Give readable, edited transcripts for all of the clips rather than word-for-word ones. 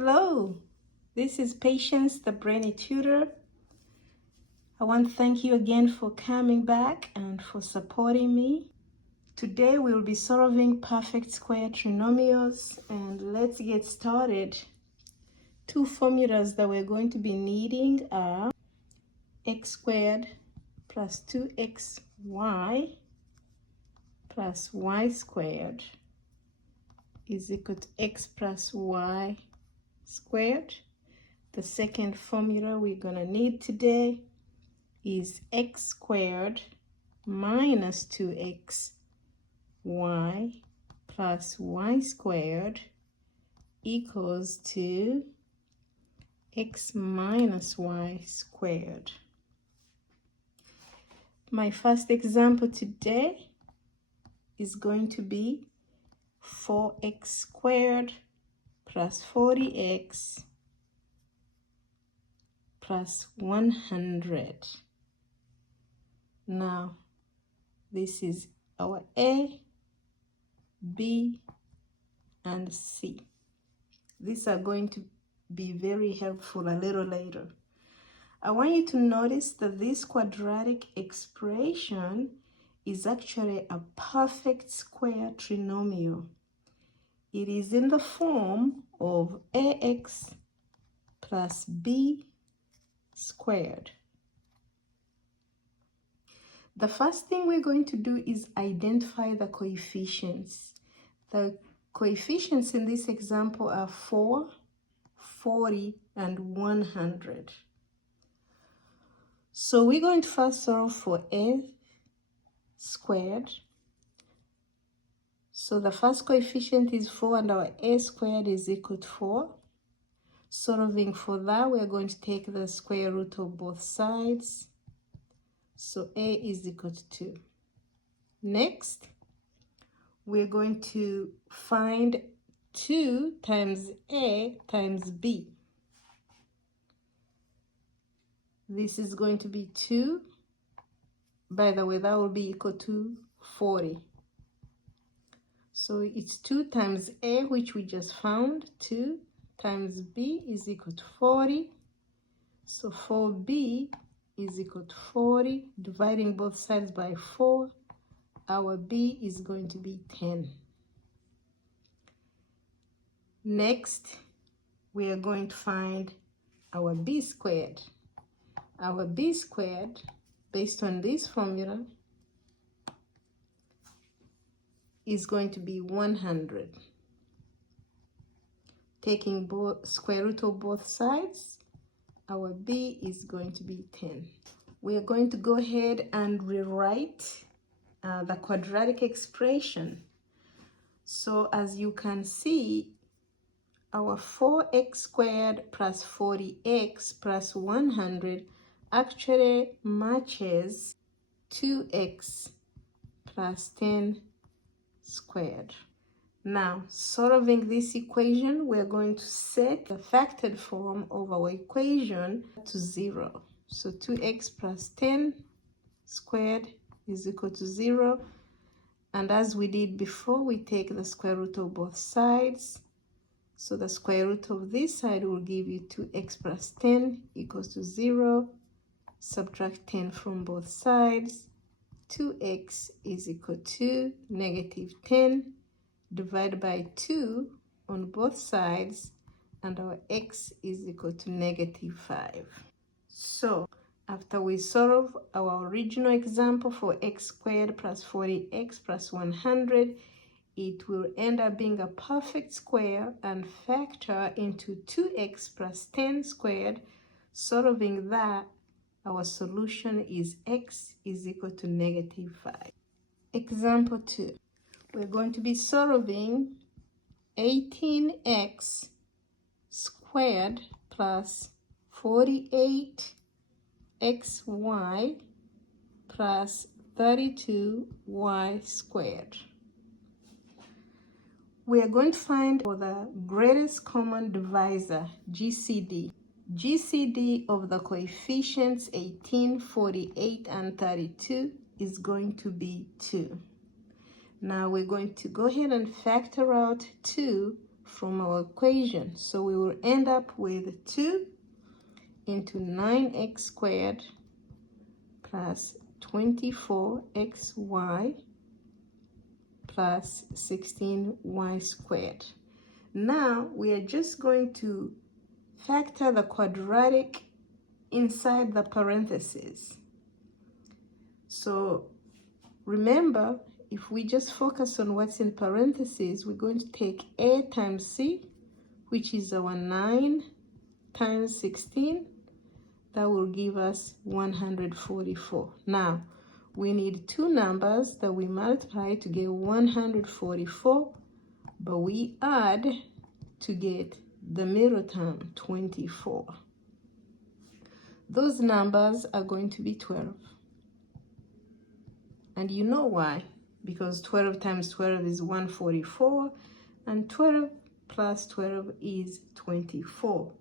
Hello, this is Patience, the Brainy Tutor. I want to thank you again for coming back and for supporting me. Today we'll be solving perfect square trinomials, and let's get started. Two formulas that we're going to be needing are x squared plus 2xy plus y squared is equal to x plus y squared. The second formula we're going to need today is x squared minus 2xy plus y squared equals to x minus y squared. My first example today is going to be 4x squared plus 40x plus 100. Now, this is our A, B, and C. These are going to be very helpful a little later. I want you to notice that this quadratic expression is actually a perfect square trinomial. It is in the form of ax plus b squared. The first thing we're going to do is identify the coefficients. The coefficients in this example are 4, 40, and 100. So we're going to first solve for a squared. So the first coefficient is 4 and our a squared is equal to 4. Solving for that, we're going to take the square root of both sides. So a is equal to 2. Next, we're going to find 2 times a times b. This is going to be 2. By the way, that will be equal to 40. So it's 2 times a, which we just found. 2 times b is equal to 40. So 4b is equal to 40. Dividing both sides by 4, our b is going to be 10. Next, we are going to find our b squared. Our b squared, based on this formula, is going to be 100. Taking both square root of both sides, our b is going to be 10. We are going to go ahead and rewrite the quadratic expression. So as you can see, our 4x squared plus 40x plus 100 actually matches 2x plus 10 squared. Now, solving this equation, we're going to set the factored form of our equation to 0. So 2x plus 10 squared is equal to 0. And as we did before, we take the square root of both sides. So the square root of this side will give you 2x plus 10 equals to 0. Subtract 10 from both sides. 2x is equal to negative 10. Divide by 2 on both sides, and our x is equal to negative 5. So after we solve our original example for x squared plus 40x plus 100, it will end up being a perfect square and factor into 2x plus 10 squared. Solving that, our solution is x is equal to negative 5. Example 2. We're going to be solving 18x squared plus 48xy plus 32y squared. We are going to find the greatest common divisor, GCD. GCD of the coefficients 18, 48, and 32 is going to be 2. Now we're going to go ahead and factor out 2 from our equation. So we will end up with 2 into 9x squared plus 24xy plus 16y squared. Now we are just going to factor the quadratic inside the parentheses. So remember, if we just focus on what's in parentheses, we're going to take a times c, which is our 9 times 16. That will give us 144. Now, we need two numbers that we multiply to get 144, but we add to get the middle term, 24. Those numbers are going to be 12. And you know why? Because 12 times 12 is 144, and 12 plus 12 is 24.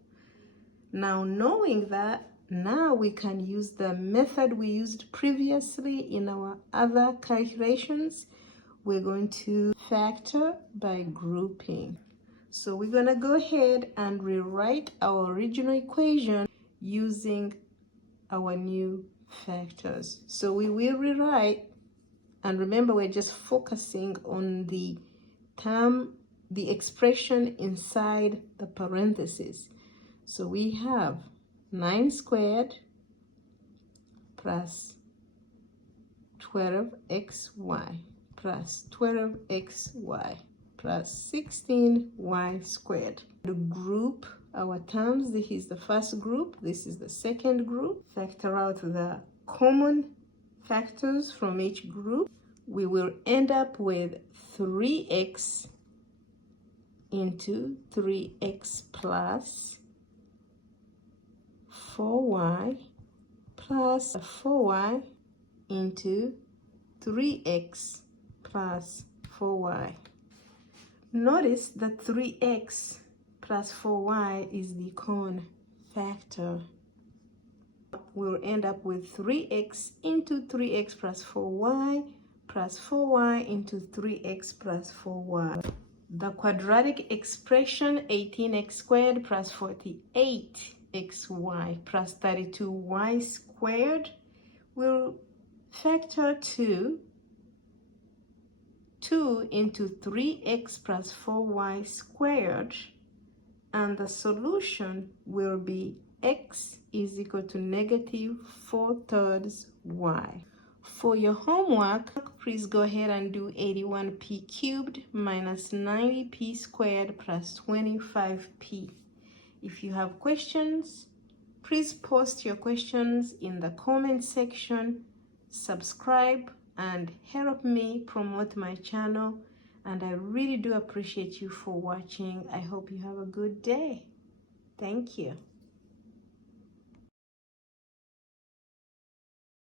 Now, knowing that, now we can use the method we used previously in our other calculations. We're going to factor by grouping. So we're going to go ahead and rewrite our original equation using our new factors. So we will rewrite, and remember, we're just focusing on the term, the expression inside the parentheses. So we have 9 squared plus 12xy plus 12xy plus 16y squared. To group our terms, this is the first group, this is the second group. Factor out the common factors from each group. We will end up with 3x into 3x plus 4y plus 4y into 3x plus 4y. Notice that 3x plus 4y is the common factor. We'll end up with 3x into 3x plus 4y plus 4y into 3x plus 4y. The quadratic expression 18x squared plus 48xy plus 32y squared will factor to 2 into 3x plus 4y squared, and the solution will be x is equal to negative 4/3 y. For your homework, please go ahead and do 81p cubed minus 90p squared plus 25p. If you have questions, please post your questions in the comment section, subscribe, and help me promote my channel. And I really do appreciate you for watching. I hope you have a good day. Thank you.